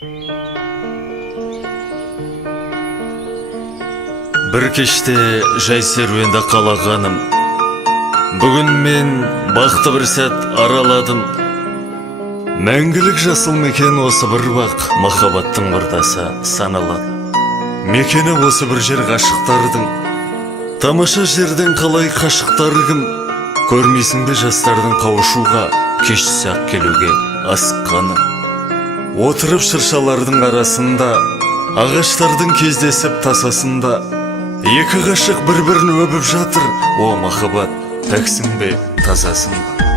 Bir кеште жай серуенде қалағаным, бүгін мен бақты бір сәт араладым. Мәңгілік жасыл мекен осы бір бақ, махаббаттың ордасы саналады. Мекені осы бір жер ғашықтардың, тамаша жерден қалай қашықтар кім? Көрмейсің бе жастардың қауышуға, кеш сақ келуге асыққаны? Отырып шыршалардың арасында, ағаштардың кездесіп тасасында, екі ғашық бір-бірін өбіп жатыр. О махаббат, пәксің бе, тазасың ба?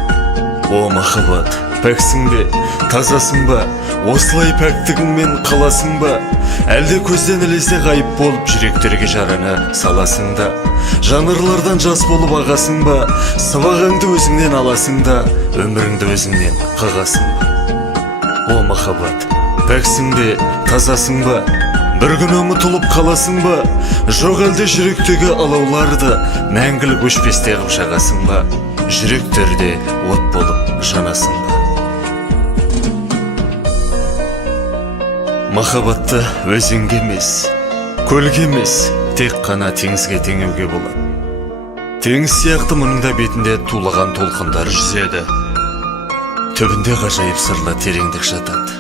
О махаббат, пәксің бе, тазасың ба? Осылай пәктігіңмен қаласың ба? Әлде көзден ілесе ғайып болып жүректерге жараны саласың да? Жанырлардан жас болып ағасың ба? Сыбағаңды өзіңнен аласың да, өміріңді өзіңнен қағасың ба? О махаббат, пәксің бе, тазасың ба? Bir gün ұмытылып қаласың ба? Жоқ әлде жүректегі алауларды мәңгілік өшпесте қып жағасың ба? Жүректерде от болып жанасың ба? Махаббатты өзенге емес, көлге емес, тек қана теңізге теңеуге болады. Теңіз сияқты мұның да бетінде тулаған толқындар жүзеді. Түбінде ғажайып сырлы тереңдік жатады.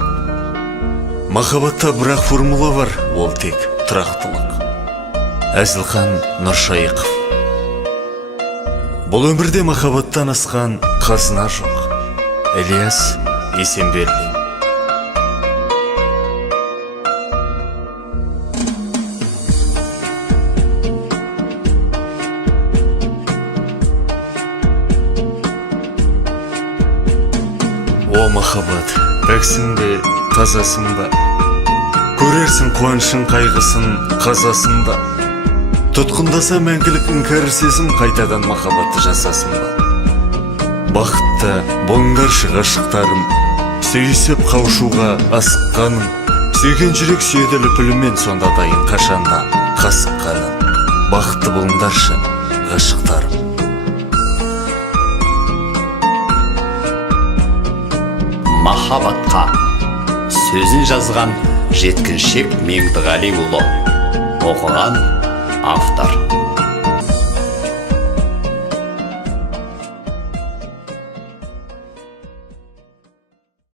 Махаббатта бірақ формула бар, ол тек тұрақтылық. Әзілхан Нұршайықов. Бұл өмірде махаббаттан асқан қазына жоқ. Ілияс Есенберлин. О махаббат, пәксің бе, тазасың ба? Көрерсің қуанышың қайғысын қазасың ба? Тұтқындаса мәңгілік іңкәр сезім, қайтадан махаббатты жасасын ба? Бақытты болыңдаршы ғашықтарым, сүйісіп қауышуға асыққаным, сүйген жүрек сүйеді лүпілімен, сонда дайын қашанда қасыққаным. Бақытты болыңдаршы ғашықтарым. Махаббатқа сөзін жазған Жеткіншек Меңдіғалиұлы. Оқыған автор.